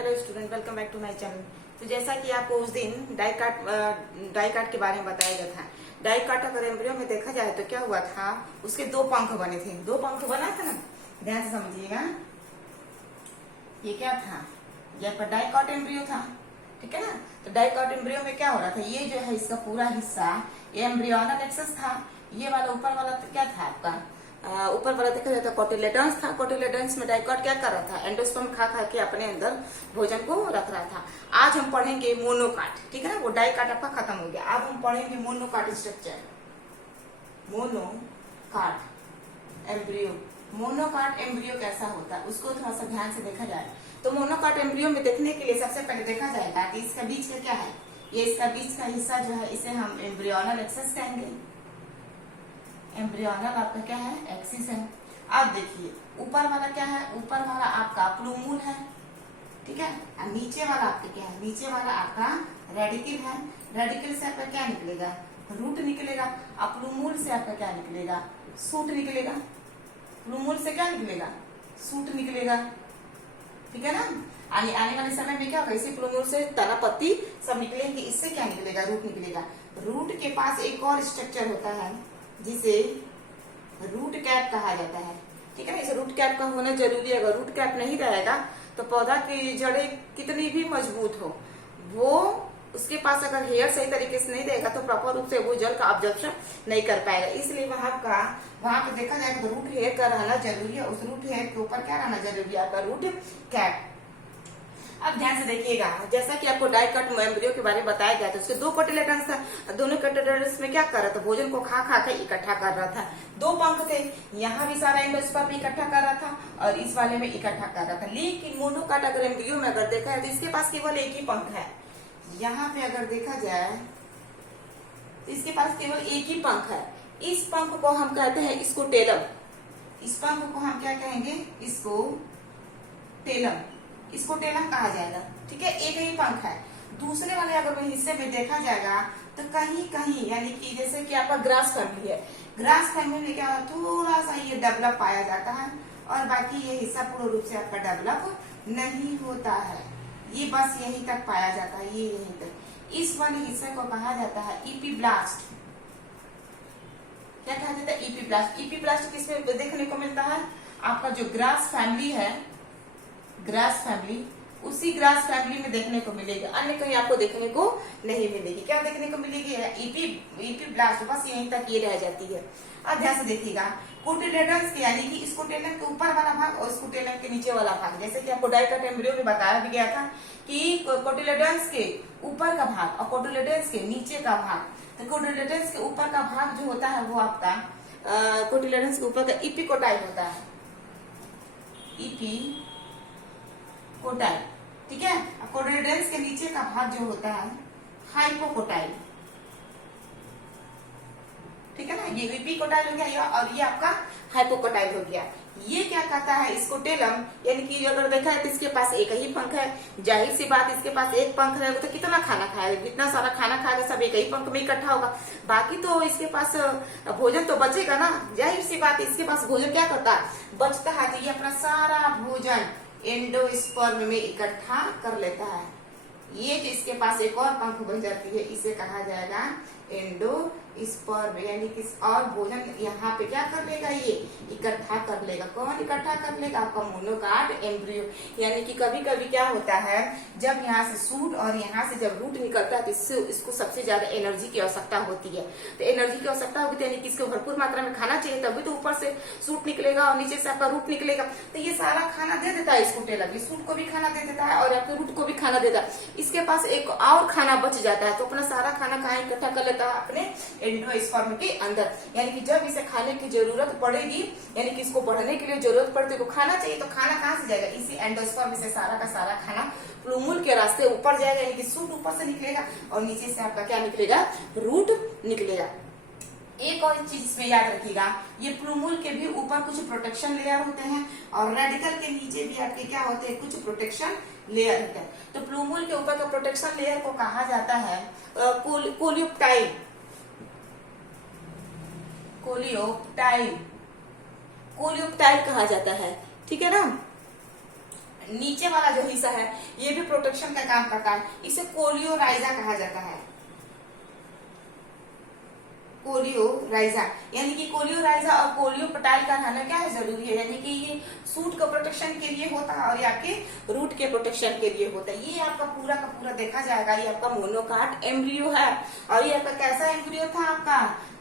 Hello student, welcome back to my channel. तो जैसा कि आपको उस दिन डाई कार्ड के बारे में बताया गया था। डाई कार्ड अगर एम्ब्रियो में देखा जाए तो क्या हुआ था, उसके दो पंख बने थे। दो पंख बना था ना, ध्यान से समझिएगा। ये क्या था, ये पर डाई कार्ड एम्ब्रियो था, ठीक है ना। तो डाई कार्ड एम्ब्रियो में क्या हो रहा था, ये जो है इसका पूरा हिस्सा ये एम्ब्रियोनल एक्सेस था। ये वाला ऊपर वाला तो क्या था आपका, ऊपर वाला देखा जाता कोटिलेडन्स था। कोटिलेडन्स में डाइकॉट क्या कर रहा था, एंडोस्पर्म खा खा के अपने अंदर भोजन को रख रहा था। आज हम पढ़ेंगे मोनोकाट, ठीक है ना। वो डाइकाट आपका खत्म हो गया, अब हम पढ़ेंगे monocot structure. Monocot embryo, monocot embryo कैसा होता है उसको थोड़ा सा ध्यान से देखा जाए। तो मोनोकाट एम्ब्रियो में देखने के लिए सबसे पहले देखा जाएगा कि इसका बीच का क्या है। ये इसका बीच का हिस्सा जो है इसे हम एम्ब्रियोनल एक्सेस कहेंगे। एम्ब्रियोनल आपका क्या है, एक्सिस है। अब देखिए ऊपर वाला क्या है, ऊपर वाला आपका प्लूमूल है, ठीक है। और नीचे वाला आपका क्या है, नीचे वाला आपका रेडिकल है। रेडिकल से आपका क्या निकलेगा, रूट निकलेगा। अब प्लूमूल से आपका क्या निकलेगा, सूट निकलेगा। प्लूमूल से क्या निकलेगा, सूट निकलेगा, ठीक है ना। आने वाले समय में क्या होगा, इसी प्लूमूल से तना पत्ती सब निकलेंगे, इससे क्या निकलेगा, रूट निकलेगा। रूट के पास एक और स्ट्रक्चर होता है जिसे रूट कैप कहा जाता है, ठीक है ना। इसे रूट कैप का होना जरूरी है। अगर रूट कैप नहीं रहेगा तो पौधा की जड़ें कितनी भी मजबूत हो, वो उसके पास अगर हेयर सही तरीके से नहीं रहेगा तो प्रॉपर रूप से वो जल का ऑब्जर्प्शन नहीं कर पाएगा। इसलिए वहां पे देखा जाए तो रूट हेयर का रहना जरूरी है। उस रूट हेयर के ऊपर क्या रहना जरूरी है, आपका रूट कैप। अब ध्यान से देखिएगा, जैसा कि आपको डाइकॉट एम्ब्रियो के बारे में बताया गया था, उसके दो कोटिलेडन्स था। दोनों कोटिलेडन्स में क्या कर रहा था, भोजन को खा खा के इकट्ठा कर रहा था। दो पंख थे, यहाँ भी सारा एंडोस्पर्म इकट्ठा कर रहा था और इस वाले में इकट्ठा कर रहा था। लेकिन मोनोकाट अगर एम्ब्रियो में अगर देखा है तो इसके पास केवल एक ही पंख है। यहाँ पे अगर देखा जाए तो इसके पास केवल एक ही पंख है। इस पंख को हम कहते हैं इसको टेलम। इस पंख को हम क्या कहेंगे, इसको टेलम। इसको टेलम कहा जाएगा, ठीक है। एक ही पंख है। दूसरे वाले अगर हिस्से में देखा जाएगा तो कहीं कहीं यानी कि जैसे कि आपका ग्रास फैमिली है, ग्रास फैमिली में क्या थोड़ा सा ये डेवलप पाया जाता है और बाकी ये हिस्सा पूर्ण रूप से आपका डेवलप नहीं होता है। ये बस यहीं तक पाया जाता है, ये यहीं तक। इस वाले हिस्से को कहा जाता है इपीब्लास्ट। क्या कहा जाता है, इपीब्लास्ट। इपीब्लास्ट किसमें देखने को मिलता है, आपका जो ग्रास फैमिली है, ग्रास फैमिली, उसी ग्रास फैमिली में देखने को मिलेगी। अन्य कहीं आपको देखने को नहीं मिलेगी। क्या देखने को मिलेगी, इपीब्लास्ट, बस यहीं तक ये रह जाती है। अब ध्यान से देखिएगा, कोटिलेडन्स के यानी कि इस कोटिलेडन के ऊपर वाला भाग और इस कोटिलेडन के नीचे वाला भाग, जैसे कि आपको डाइकॉट एम्ब्रियो में बताया भी गया था कि कोटिलेडन्स के ऊपर का भाग और कोटिलेडन्स के नीचे का भाग। तो कोटिलेडन्स के ऊपर का भाग जो होता है वो आपका कोटिलेडन्स के ऊपर का इपिकोटाइल होता है, कोटाइल, ठीक है। कोटिलेडन्स के नीचे का भाग जो होता है हाइपोकोटाइल, ठीक है ना। ये इपिकोटाइल हो गया और ये आपका हाइपोकोटाइल हो गया। ये क्या कहता है, इसको टेलम, यानी कि अगर देखा है तो इसके पास एक ही पंख है। जाहिर सी बात, इसके पास एक पंख है तो कितना खाना खाएगा, इतना सारा खाना खाएगा, सब एक ही पंख में इकट्ठा होगा। बाकी तो इसके पास भोजन तो बचेगा ना। जाहिर सी बात, इसके पास भोजन क्या करता है, बचता है। तो ये अपना सारा भोजन एंडोस्पर्म में इकट्ठा कर लेता है। ये जो इसके पास एक और पंख बन जाती है, इसे कहा जाएगा एंडोस्पर्म, यानी कि और भोजन यहाँ पे क्या कर लेगा, ये इकट्ठा कर लेगा। कौन इकट्ठा कर लेगा, आपका मोनोकाट एम्ब्रियो। यानी कि कभी कभी क्या होता है, जब यहाँ से सूट और यहाँ से जब रूट निकलता है तो इसको सबसे ज्यादा एनर्जी की आवश्यकता होती है। तो एनर्जी की आवश्यकता होगी यानी कि इसको भरपूर मात्रा में खाना चाहिए, तभी तो ऊपर से सूट निकलेगा और नीचे से आपका रूट निकलेगा। तो ये सारा खाना दे देता है इसको टेलम, ये सूट को भी खाना दे देता है और आपके रूट को भी खाना देता है। इसके पास एक और खाना बच जाता है तो अपना सारा खाना कहाँ इकट्ठा कर लेता है, अपने एंडोस्पर्म के अंदर। यानी कि जब इसे खाने की जरूरत पड़ेगी, यानी कि इसको बढ़ने के लिए जरूरत पड़ती है तो खाना चाहिए, तो खाना कहाँ से जाएगा, इसी एंडोस्पर्म से सारा का सारा खाना प्लूमूल के रास्ते ऊपर जाएगा, यानी कि सूट ऊपर से निकलेगा और नीचे से आपका क्या निकलेगा, रूट निकलेगा। एक और चीज इसमें याद रखिएगा, ये प्लूमूल के भी ऊपर कुछ प्रोटेक्शन लेयर होते हैं और रेडिकल के नीचे भी आपके क्या होते हैं, कुछ प्रोटेक्शन लेयर होते हैं। तो प्लूमूल के ऊपर का प्रोटेक्शन लेयर को कहा जाता है कोलियोप्टाइल। कोलियोप्टाइल कहा जाता है, ठीक है ना। नीचे वाला जो हिस्सा है ये भी प्रोटेक्शन का काम करता है। इसे कोलियोराइजा कहा जाता है, कोलियोराइजा। यानी कि कोलियोराइजा और कोलियोपटाइल का रहना क्या है, जरूरी है। यानी कि ये सूट का प्रोटेक्शन के लिए होता है और ये आपके रूट के प्रोटेक्शन के लिए होता है। ये आपका पूरा का पूरा देखा जाएगा, ये आपका मोनोकॉट एम्ब्रियो है। और ये आपका कैसा एम्ब्रियो था, आपका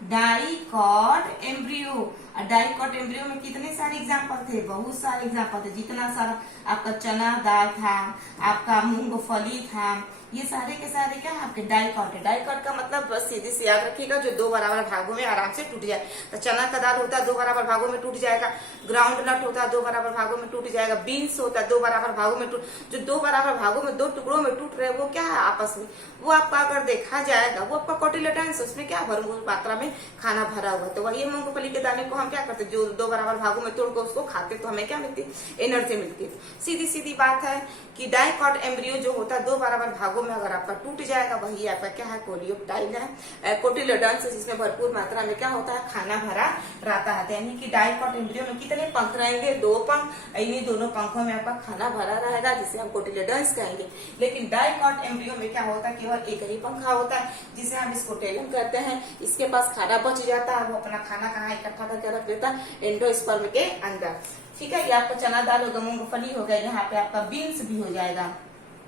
डाइकॉट एम्ब्रियो। डाइकॉट एम्ब्रियो में कितने सारे एग्जाम्पल थे, बहुत सारे एग्जाम्पल थे। जितना सारा आपका चना दाल था, आपका मूंगफली था, ये सारे के सारे क्या है आपके डाइकॉट है। डाइकॉट का मतलब बस सीधे से याद रखिएगा, जो दो बराबर भागों में आराम से टूट जाए। तो चना का दाल होता है दो बराबर भागों में टूट जाएगा, ग्राउंड नट होता है दो बराबर भागों में टूट जाएगा, बीन्स होता है दो बराबर भागों में जो दो बराबर भागों में दो टुकड़ों में टूट रहे वो क्या है आपस में, वो आपका अगर देखा जाएगा वो आपका कोटिलेडन्स, उसमें क्या भरपूर मात्रा में खाना भरा हुआ। तो वही मूंगफली के दाने को हम क्या करते, जो दो बराबर भागों में तोड़कर उसको खाते तो हमें क्या मिलती, एनर्जी मिलती है। सीधी सीधी बात है कि डाइकॉट एम्ब्रियो जो होता है दो बराबर भागों में अगर आपका टूट जाएगा वही आपका क्या है, कोलियोपटाइल है, कोटिलेडन्स, जिसमें भरपूर मात्रा में क्या होता है, खाना भरा रहता है। यानी कि डाइकॉट एम्ब्रियो में कितने पंख रहेंगे, दो पंख। इन्हीं दोनों पंखों में आपका खाना भरा रहेगा जिसे हम कोटिलेडन्स कहेंगे। लेकिन डाइकॉट एम्ब्रियो में क्या होता है, केवल एक ही पंखा होता है जिसे हम स्कोटेलम कहते हैं। इसके पास खाना बच जाता है, वो अपना खाना कहाँ इकट्ठा करके रख देता है, एंडोस्पर्म के अंदर। ठीक है, ये आपका चना दाल होगा, मूंगफली हो गया, यहाँ पे आपका बीन्स भी हो जाएगा।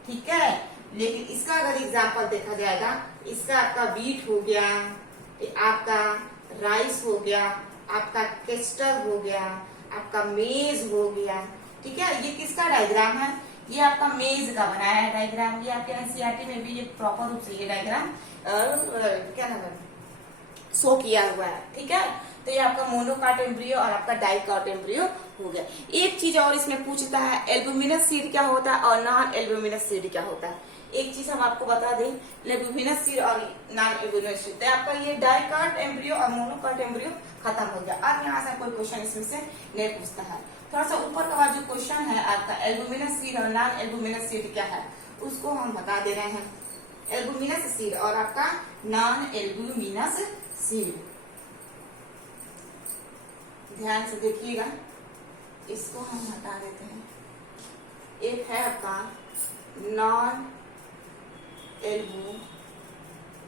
ठीक है, लेकिन इसका अगर एग्जाम्पल देखा जाएगा, इसका आपका बीट हो गया, आपका राइस हो गया, आपका केस्टर हो गया, आपका मेज हो गया। ठीक है, ये किसका डायग्राम है, ये आपका मेज का बनाया है डायग्राम। ये आपके एनसीईआरटी में भी ये प्रॉपर रूप से ये डायग्राम क्या नाम है, शो किया हुआ है। ठीक है, तो ये आपका मोनोकॉट एम्ब्रियो और आपका डाइकॉट एम्ब्रियो हो गया। एक चीज और इसमें पूछता है, एल्बुमिनस सीड क्या होता है और नॉन एल्बुमिनस सीड क्या होता है। एक चीज हम आपको बता दें, एल्बुमिनस सीड और नॉन एल्बुमिनस सीड। आपका ये डाइकॉट एम्ब्रियो और मोनोकॉट एम्ब्रियो खत्म हो गया। अब यहाँ से कोई क्वेश्चन इसमें से नहीं पूछता है। थोड़ा सा ऊपर का जो क्वेश्चन है आपका, एल्बुमिनस सीड और नॉन एल्बुमिनस सीड क्या है, उसको हम बता दे रहे हैं। एल्बुमिनस सीड और आपका नॉन एल्बुमिनस सीड, ध्यान से देखिएगा, इसको हम हटा देते हैं। एक है आपका नॉन एल्बुमिनस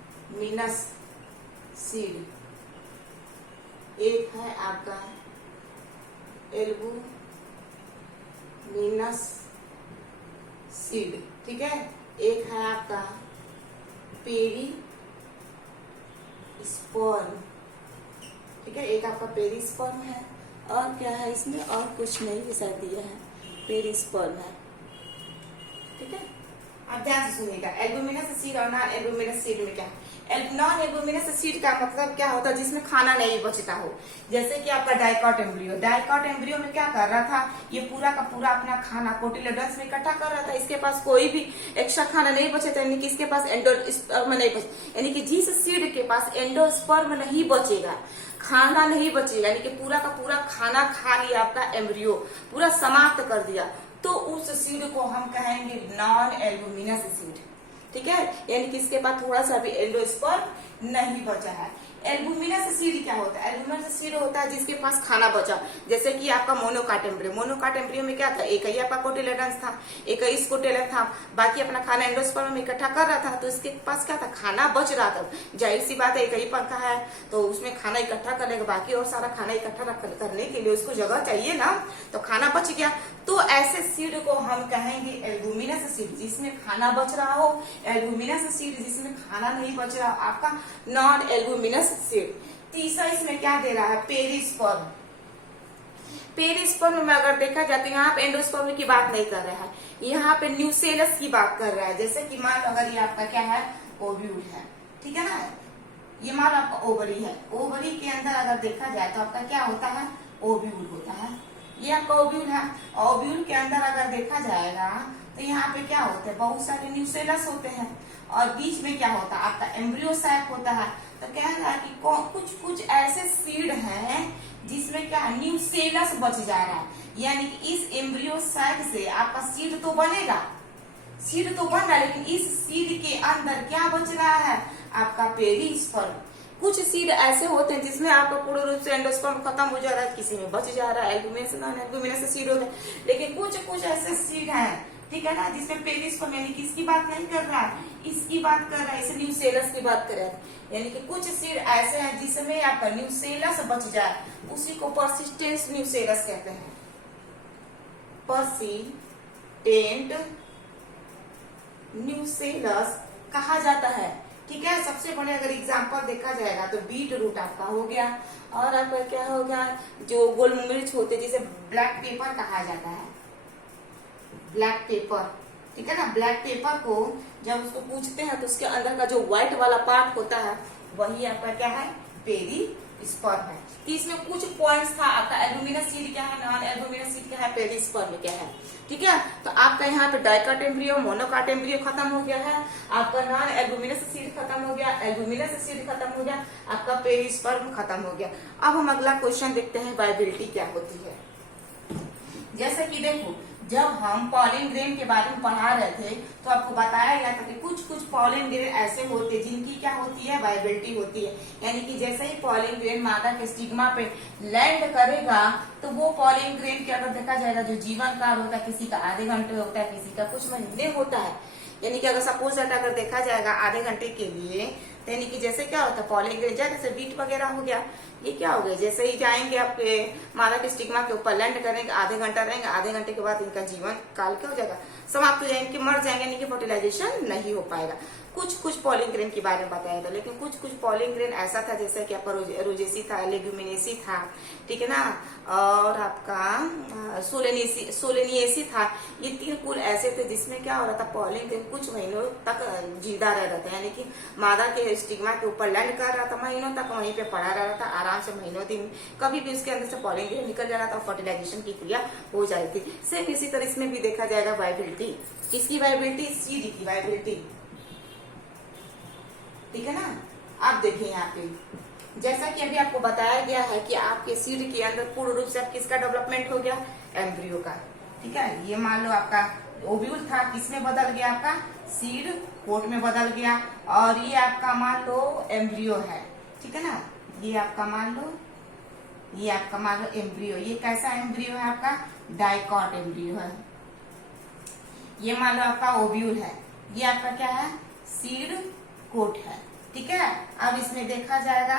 सीड, एक है आपका एल्बुमिनस सीड। ठीक है, एक है आपका पेरिस्पर्म। ठीक है, एक आपका पेरिस्पर्म है और क्या है इसमें, और कुछ नहीं विषय दिया है, पेरिस्पर्म है। ठीक है, आप ध्यान से सुनिएगा। एल्बुमिनस सीड और नॉन एल्बुमिनस सीड में क्या है, नॉन एल्बुमिनस सीड का मतलब क्या होता है, जिसमें खाना नहीं बचता हो। जैसे कि आपका डाइकॉट एम्ब्रियो, डाइकॉट एम्ब्रियो में क्या कर रहा था, ये पूरा का पूरा अपना खाना कोटिलेडन्स में इकट्ठा कर रहा था। इसके पास कोई भी एक्स्ट्रा खाना नहीं बचा था, यानी कि इसके पास एंडोस्पर्म नहीं बचा, यानी कि जिस सीड के पास एंडोस्पर्म नहीं बचेगा, खाना नहीं बचेगा, यानी कि पूरा का पूरा खाना खा लिया आपका एम्ब्रियो, पूरा समाप्त कर दिया, तो उस सीड को हम कहेंगे नॉन एल्बुमिनस सीड। ठीक है, यानी कि इसके पास थोड़ा सा भी एंडोस्पर्म नहीं बचा है। एल्बुमिनस सीड क्या होता है, एल्बुमिनस सीड होता है जिसके पास खाना बचा। जैसे कि आपका मोनोकॉट एम्ब्रियो, मोनोकॉट एम्ब्रियो में क्या था, एक ही आपका कोटिलेडन्स था, एक ही स्कोटेलम था, बाकी अपना खाना एंडोस्पर्म में इकट्ठा कर रहा था, तो इसके पास क्या था, खाना बच रहा था। जाहिर सी बात है, एक ही पंखा है तो उसमें खाना इकट्ठा करेगा, बाकी और सारा खाना इकट्ठा करने के लिए उसको जगह चाहिए ना, तो खाना बच गया। तो ऐसे सीड को हम कहेंगे एल्बुमिनस सीड, जिसमें खाना बच रहा हो। एल्बुमिनस सीड जिसमें खाना नहीं बच रहा, आपका नॉन एल्बुमिनस सीड। तीसरा इसमें क्या दे रहा है, पेरिस्पर्म। पेरिस्पर्म में अगर देखा जाए तो यहाँ पे एंडोस्पर्म की बात नहीं कर रहा है, यहाँ पे न्यूसेलस की बात कर रहा है। जैसे कि मान अगर ये आपका क्या है, ओव्यूल है, ठीक है ना, ये मान आपका ओवरी है, ओवरी के अंदर अगर देखा जाए तो आपका क्या होता है, ओव्यूल होता है। ये आपका ओव्यूल है, ओव्यूल के अंदर अगर देखा जाएगा तो यहाँ पे क्या होते हैं, बहुत सारे न्यूसेलस होते हैं और बीच में क्या होता है, आपका एम्ब्रियो सैक होता है। तो कह रहा है कि कुछ कुछ ऐसे सीड हैं जिसमें क्या न्यूसेलस बच जा रहा है, यानी कि इस एम्ब्रियो सैक से आपका सीड तो बनेगा, सीड तो बन रहा है, लेकिन इस सीड के अंदर क्या बच रहा है, आपका पेरिस्पर्म। कुछ सीड ऐसे होते हैं जिसमें आपका पूर्ण रूप से एंडोस्पर्म खत्म हो जा रहा है, किसी में बच जा रहा है, एल्बुमिन नॉन एल्बुमिनस सीड होता है। लेकिन कुछ ऐसे सीड हैं, ठीक है ना, जिसमें पेरिस्पर्म, यानी कि इसकी बात नहीं कर रहा है, इसकी बात कर रहा है, इसे न्यूसेलस की बात कर रहा है। यानी कि कुछ सीड ऐसे हैं जिसमें आपका न्यूसेलस बच जाए, उसी को परसिस्टेंस न्यूसेलस कहते हैं, परसिस्टेंट न्यूसेलस कहा जाता है। ठीक है, सबसे बड़े अगर एग्जांपल देखा जाएगा तो बीट रूट आपका हो गया, और आपका क्या हो गया, जो गोल मिर्च होते जिसे ब्लैक पेपर कहा जाता है, ब्लैक पेपर, ठीक है ना। ब्लैक पेपर को जब उसको पूछते हैं तो उसके अंदर का जो व्हाइट वाला पार्ट होता है वही आपका क्या है, पेरिस्पर्म है। कि इसमें कुछ पॉइंट्स था आपका, एल्बुमिनस सीड क्या है, नॉन एल्बुमिनस सीड क्या है, पेरिस्पर्म क्या है। ठीक है, तो आपका यहाँ पे डाइकोट एम्ब्रियो, मोनोकोट एम्ब्रियो खत्म हो गया है, आपका नॉन एल्बुमिनस सीड खत्म हो गया, एल्बुमिनस सीड खत्म हो गया, आपका पेरिस्पर्म खत्म हो गया। अब हम अगला क्वेश्चन देखते हैं, वाइबिलिटी क्या होती है। जैसे कि देखो, जब हम पॉलिन ग्रेन के बारे में पढ़ा रहे थे तो आपको बताया गया था कि कुछ पॉलिन ग्रेन ऐसे होते हैं जिनकी क्या होती है, वाइबिलिटी होती है। यानी कि जैसे ही पॉलिन ग्रेन मादा के स्टिग्मा पे लैंड करेगा तो वो पॉलिन ग्रेन के अगर देखा जाएगा जो जीवन काल होता है, किसी का आधे घंटे होता है, किसी का कुछ महीने होता है। यानी कि अगर सपोज दैट अगर देखा जाएगा आधे घंटे के लिए, तो यानी कि जैसे क्या होता है, पॉलिन ग्रेन जैसे बीट वगैरह हो गया, ये क्या हो गया, जैसे ही जाएंगे आपके मादा के स्टिग्मा के ऊपर लैंड करेंगे, आधे घंटा रहेंगे, आधे घंटे के बाद इनका जीवन काल क्या हो जाएगा, समाप्त हो जाएंगे, मर जाएंगे, यानी कि फर्टिलाइजेशन नहीं हो पाएगा। कुछ पॉलिन ग्रेन के बारे में बताया था, लेकिन कुछ पॉलिन ग्रेन ऐसा था जैसे कि आपका रोजेसी था, लेग्यूमिनेसी था, ठीक है ना, और आपका सोलेनिएसी था। ये 3 कुल ऐसे थे जिसमें क्या हो रहा था, पॉलिन ग्रेन कुछ महीनों तक जिंदा रह रहा था, यानी कि मादा के स्टिग्मा के ऊपर लैंड कर रहा था, महीनों तक वहीं पे पड़ा रह रहा था आराम से, महीनों दिन, कभी भी उसके अंदर से पॉलिन ग्रेन निकल जा रहा था, फर्टिलाइजेशन की क्रिया हो जा रही थी। सेम इसी तरह इसमें भी देखा जाएगा वाइबिलिटी, इसकी वाइबिलिटी, सीड की वाइबिलिटी, ठीक है ना। आप देखिए यहाँ पे, जैसा कि अभी आपको बताया गया है कि आपके सीड के अंदर पूर्ण रूप से आप किसका डेवलपमेंट हो गया, एम्ब्रियो का। ठीक है, ये मान लो आपका ओव्यूल था, किसमें बदल गया, आपका सीड कोट में बदल गया, और ये आपका मान लो एम्ब्रियो है, ठीक है ना। ये आपका मान लो, ये आपका मान लो एम्ब्रियो, ये कैसा एम्ब्रियो है, आपका डाइकोट एम्ब्रियो है। ये मान लो आपका ओव्यूल है, ये आपका क्या है, सीड कोट है, ठीक है। अब इसमें देखा जाएगा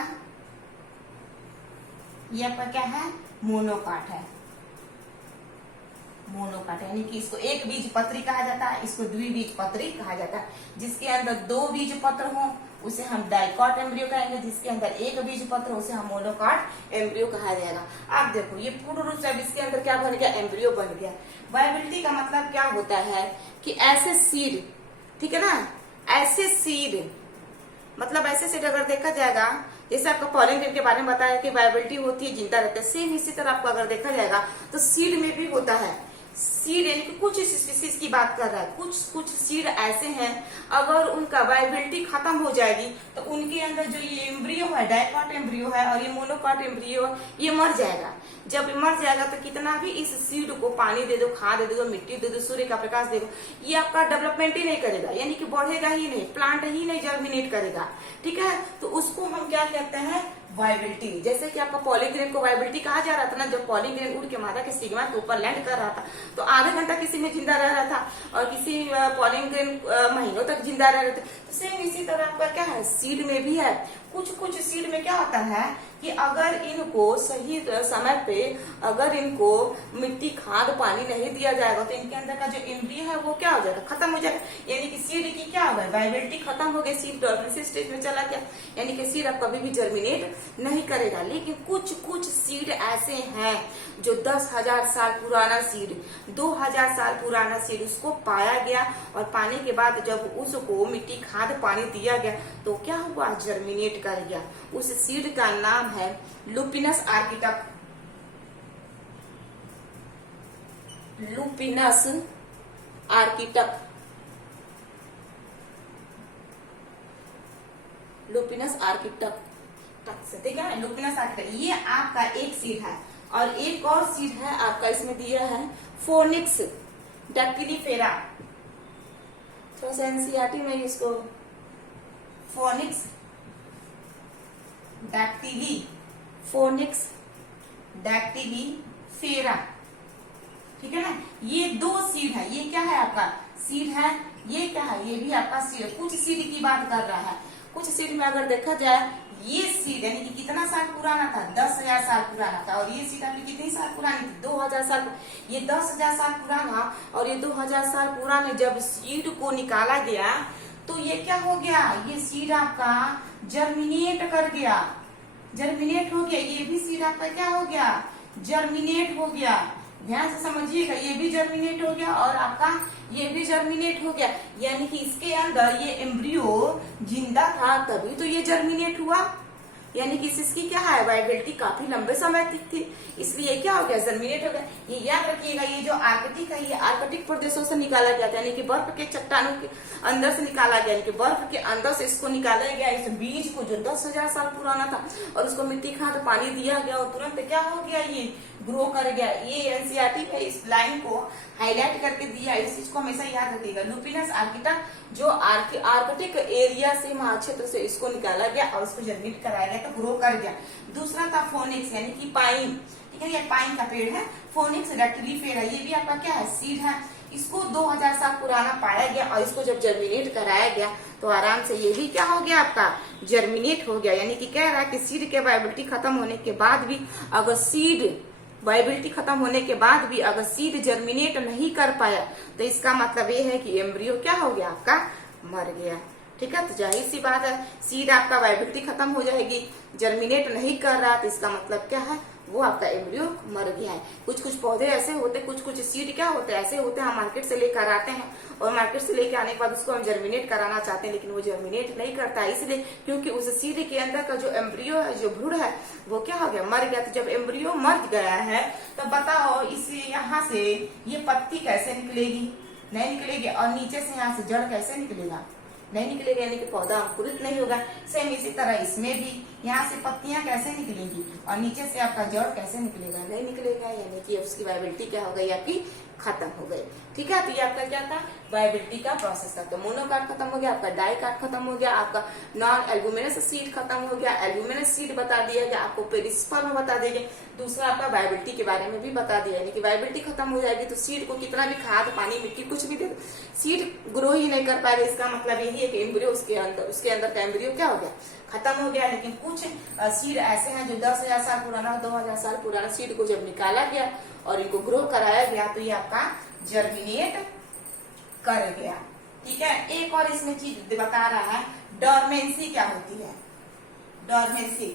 ये आपका क्या है, मोनोकाट है, मोनोकाट यानी कि इसको एक बीज पत्री कहा जाता है, इसको द्विबीज पत्री कहा जाता है। जिसके अंदर 2 बीज पत्र हो उसे हम डाइकोट एम्ब्रियो कहेंगे, जिसके अंदर 1 बीज पत्र उसे हम मोनोकाट एम्ब्रियो कहा जाएगा। आप देखो ये पूर्ण रूप से अब इसके अंदर क्या बन गया, एम्ब्रियो बन गया। वाइबिलिटी का मतलब क्या होता है कि ऐसे सीड, ठीक है ना, ऐसे सीड, मतलब ऐसे सीड अगर देखा जाएगा, जैसे आपका पॉलिन ग्रेन के बारे में बताया कि वाइबिलिटी होती है, जिंदा रहता है, सेम इसी तरह आपको अगर देखा जाएगा तो सीड में भी होता है। सीड यानी कि कुछ स्पीसीज की बात कर रहा है, कुछ सीड ऐसे हैं अगर उनका वाइबिलिटी खत्म हो जाएगी तो उनके अंदर जो ये एम्ब्रियो है, डाइकोट एम्ब्रियो है और ये मोनोकोट एम्ब्रियो, ये मर जाएगा। जब मर जाएगा तो कितना भी इस सीड को पानी दे दो, खाद दे दो, मिट्टी दे दो, सूर्य का प्रकाश दे दो, ये आपका डेवलपमेंट ही नहीं करेगा, यानी कि बढ़ेगा ही नहीं, प्लांट ही नहीं जर्मिनेट करेगा, ठीक है। तो उसको हम क्या कहते हैं, वाइबिलिटी। जैसे कि आपका पॉलिन ग्रेन को वाइबिलिटी कहा जा रहा था ना, जब पॉलिन ग्रेन उड़ के मादा के स्टिग्मा के ऊपर लैंड कर रहा था तो आधे घंटा किसी में जिंदा रह रहा था और किसी पॉलिन ग्रेन महीनों तक जिंदा रह रहे थे। तो सेम इसी तरह आपका क्या है, सीड में भी है। कुछ सीड में क्या होता है कि अगर इनको सही समय पे अगर इनको मिट्टी, खाद, पानी नहीं दिया जाएगा तो इनके अंदर का जो एम्ब्रियो है वो क्या हो जाएगा, खत्म हो जाएगा, यानी कि सीड की क्या हो गया, वाइबिलिटी खत्म हो गई, सीड डॉर्मेंसी स्टेज में चला गया, यानी कि सीड अब कभी भी जर्मिनेट नहीं करेगा। लेकिन कुछ सीड ऐसे हैं जो 10,000 साल पुराना सीड, 2,000 साल पुराना सीड, उसको पाया गया और पाने के बाद जब उसको मिट्टी, खाद, पानी दिया गया तो क्या हुआ, जर्मिनेट कर गया। उस सीड का नाम है लुपिनस आर्किटप, लुपिनस आर्किटप, लुपिनस आर्किटप, ठीक है, लुपिनस आर्किटप। ये आपका एक सीड है और एक और सीड है आपका इसमें दिया है फोनिक्स डैक्टिलिफेरा। थोड़ा सा एनसीईआरटी में इसको फोनिक्स डैक्टिली फोनिक्स डैक्टिलीफेरा, ठीक है ना। ये 2 सीड है, ये क्या है आपका सीड है, ये क्या है, ये भी आपका सीड है। कुछ सीड की बात कर रहा है, कुछ सीड में अगर देखा जाए ये सीड यानी कि कितना साल पुराना था, 10,000 साल पुराना था, और ये सीड आपकी कितनी साल पुरानी थी, 2,000 साल। ये 10,000 साल पुराना और ये 2,000 साल पुराने जब सीड को निकाला गया तो ये क्या हो गया, ये सीड आपका जर्मिनेट कर गया, जर्मिनेट हो गया। ये भी सीड आपका क्या हो गया, जर्मिनेट हो गया। ध्यान से समझिएगा, ये भी जर्मिनेट हो गया और आपका ये भी जर्मिनेट हो गया, यानी कि इसके अंदर ये एम्ब्रियो जिंदा था तभी तो ये जर्मिनेट हुआ, यानी कि इसकी क्या है वाइबिलिटी काफी लंबे समय तक थी, इसलिए क्या हो गया जर्मिनेट हो गया। ये याद रखिएगा, ये जो आर्कटिक है ये आर्कटिक प्रदेशों से निकाला गया था, यानी कि बर्फ के चट्टानों के अंदर से निकाला गया, यानी कि बर्फ के अंदर से इसको निकाला गया। इस बीज को जो 10,000 साल पुराना था और उसको मिट्टी खाद पानी दिया गया और तुरंत क्या हो गया, ये ग्रो कर गया। ये एनसीईआरटी में इस लाइन को हाईलाइट करके दिया, इस चीज को हमेशा याद रखिएगा। लुपिनस आर्किटा जो आर्कटिक एरिया से महाक्षेत्र से इसको निकाला गया और उसको जर्मिनेट कराया गया तो ग्रो कर गया। दूसरा था फोनिक्स यानी कि पाइन, ठीक है, ये पाइन का पेड़ है। फोनिक्स डैक्टिलीफेरा, ये भी आपका क्या है सीड है। इसको 2,000 साल पुराना पाया गया और इसको जब जर्मिनेट कराया गया तो आराम से ये भी क्या हो गया आपका जर्मिनेट हो गया। यानी कि कह रहा है कि सीड के वाइबिलिटी खत्म होने के बाद भी अगर सीड वाइबिलिटी खत्म होने के बाद भी अगर सीड जर्मिनेट नहीं कर पाया तो इसका मतलब ये है कि एम्ब्रियो क्या हो गया आपका मर गया, ठीक है। तो जाहिर सी बात है सीड आपका वाइबिलिटी खत्म हो जाएगी, जर्मिनेट नहीं कर रहा तो इसका मतलब क्या है वो आपका एम्ब्रियो मर गया है। कुछ कुछ पौधे ऐसे होते, कुछ कुछ सीड क्या होते हैं ऐसे होते हैं, हम मार्केट से लेकर आते हैं और मार्केट से लेकर आने के बाद उसको हम जर्मिनेट कराना चाहते हैं लेकिन वो जर्मिनेट नहीं करता है, इसलिए क्योंकि उस सीड के अंदर का जो एम्ब्रियो है, जो भ्रूण है वो क्या हो गया मर गया। तो जब एम्ब्रियो मर गया है तो बताओ इसे यहाँ से ये पत्ती कैसे निकलेगी, नहीं निकलेगी, और नीचे से यहाँ से जड़ कैसे निकलेगा, नहीं निकलेगा, यानी कि पौधा अंकुरित नहीं होगा। सेम इसी तरह इसमें भी यहाँ से पत्तियां कैसे निकलेंगी और नीचे से आपका जड़ कैसे निकलेगा, नहीं निकलेगा, यानी कि उसकी वाइबिलिटी क्या हो गई आपकी खत्म हो गई, ठीक है। तो ये आपका क्या था वाइबिलिटी का प्रोसेस था। तो मोनोकार्ड खत्म हो गया, आपका डाइकार्ड खत्म हो गया, आपका नॉन एल्बुमिनस सीड खत्म हो गया, एल्बुमिनस सीड बता दिया गया, आपको पेरिस्पर्म बता दिया गया। दूसरा आपका वाइबिलिटी के बारे में भी बता दिया, यानी कि वाइबिलिटी खत्म हो जाएगी तो सीड को कितना भी खाद पानी मिट्टी कुछ भी दे दो सीड ग्रो ही नहीं कर पाएगा। इसका मतलब यही है कि एम्ब्रियो उसके अंदर का एम्ब्रियो क्या हो गया खत्म हो गया। लेकिन कुछ सीड ऐसे हैं जो 10,000 साल पुराना 2,000 साल पुराना सीड को जब निकाला गया और इनको ग्रो कराया गया तो ये आपका जर्मिनेट कर गया, ठीक है। एक और इसमें चीज बता रहा है डॉर्मेंसी क्या होती है। डॉर्मेंसी,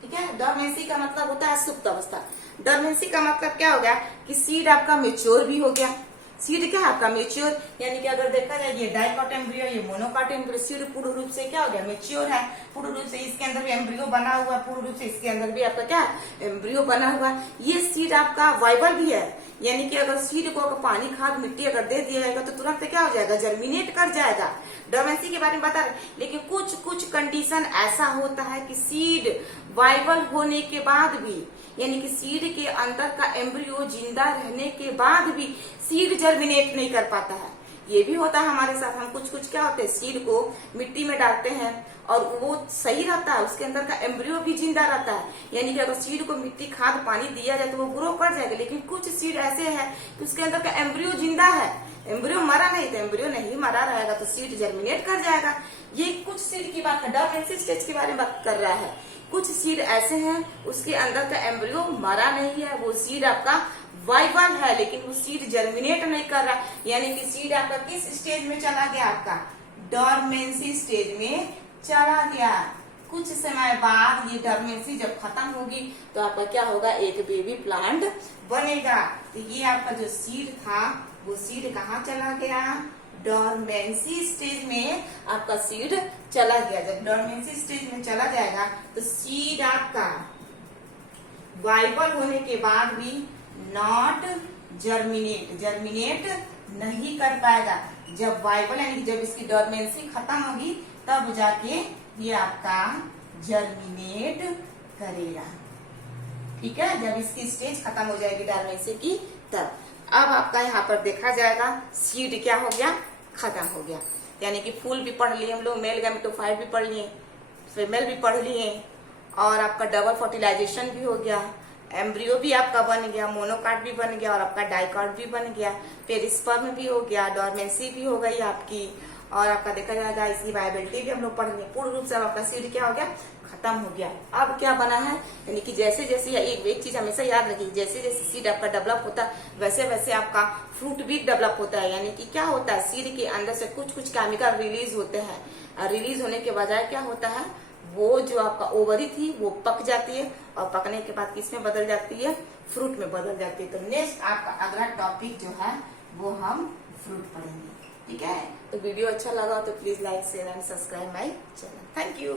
ठीक है, डॉर्मेंसी का मतलब होता है सुप्त अवस्था। डॉर्मेंसी का मतलब क्या हो गया कि सीड आपका मेच्योर भी हो गया। सीड क्या है आपका मेच्योर, यानी कि अगर देखा जाए ये डाइकॉट एम्ब्रियो ये मोनोकॉट एम्ब्रियो सीड पूर्ण रूप से क्या हो गया मेच्योर है, पूर्ण रूप से इसके अंदर भी एम्ब्रियो बना हुआ, पूर्ण रूप से इसके अंदर भी आपका क्या एम्ब्रियो बना हुआ। ये सीड आपका वाइबल भी है, यानी कि अगर सीड को अगर पानी खाद मिट्टी अगर दे दिया जाएगा तो तुरंत क्या हो जाएगा जर्मिनेट कर जाएगा। डोमेंसी के बारे में बता रहे, लेकिन कुछ कुछ कंडीशन ऐसा होता है कि सीड वाइबल होने के बाद भी, यानी कि सीड के अंदर का एम्ब्रियो जिंदा रहने के बाद भी सीड जर्मिनेट नहीं कर पाता है। ये भी होता है हमारे साथ, हम कुछ कुछ क्या होते हैं सीड को मिट्टी में डालते हैं और वो सही रहता है, उसके अंदर का एम्ब्रियो भी जिंदा रहता है, यानी कि अगर सीड को मिट्टी खाद पानी दिया जाए तो वो ग्रो कर जाएगा। लेकिन कुछ सीड ऐसे है कि उसके अंदर का एम्ब्रियो जिंदा है, एम्ब्रियो मरा नहीं, तो एम्ब्रियो नहीं मरा रहेगा तो सीड जर्मिनेट कर जाएगा। ये कुछ सीड की बात है, डोमेंसी स्टेज के बारे में बात कर रहा है। कुछ सीड ऐसे हैं उसके अंदर का एम्ब्रियो मरा नहीं है, वो सीड आपका वाइबल है लेकिन वो सीड जर्मिनेट नहीं कर रहा, यानी कि सीड आपका किस स्टेज में चला गया, आपका डॉर्मेंसी स्टेज में चला गया। कुछ समय बाद ये डॉर्मेंसी जब खत्म होगी तो आपका क्या होगा, एक बेबी प्लांट बनेगा। तो ये आपका जो सीड था वो सीड कहाँ चला गया, डॉर्मेंसी स्टेज में आपका सीड चला गया। जब डॉर्मेंसी स्टेज में चला जाएगा तो सीड आपका वाइबल होने के बाद भी नॉट जर्मिनेट नहीं कर पाएगा। जब वाइबल यानी जब इसकी डॉर्मेंसी खत्म होगी तब जाके ये आपका जर्मिनेट करेगा, ठीक है, जब इसकी स्टेज खत्म हो जाएगी डॉर्मेंसी की तब। अब आपका यहाँ पर देखा जाएगा सीड क्या हो गया, खत्म हो गया। यानी कि फूल भी पढ़ लिए हम लोग, मेल गैमेटोफाइट भी पढ़ लिए, फीमेल भी पढ़ लिए, और आपका डबल फर्टिलाइजेशन भी हो गया, एम्ब्रियो भी आपका बन गया, मोनोकाट भी बन गया और आपका डाइकाट भी बन गया, पेरिस्पर्म भी हो गया, डोरमेंसी भी हो गई आपकी, और आपका देखा जाएगा इसकी वायबिलिटी भी हम लोग पढ़ लिए। पूर्ण रूप से आपका सीड क्या हो गया, खत्म हो गया। अब क्या बना है, यानी कि जैसे जैसे एक चीज हमेशा याद रखिए, जैसे जैसे सीड आपका डेवलप होता है वैसे वैसे आपका फ्रूट भी डेवलप होता है। यानी कि क्या होता है, सीड के अंदर से कुछ कुछ केमिकल रिलीज होते हैं, रिलीज होने के बजाय क्या होता है, वो जो आपका ओवरी थी वो पक जाती है और पकने के बाद किसमें बदल जाती है, फ्रूट में बदल जाती है। तो नेक्स्ट आपका अगला टॉपिक जो है वो हम फ्रूट पढ़ेंगे। ठीक है, तो वीडियो अच्छा लगा तो please like share and subscribe my channel. Thank you.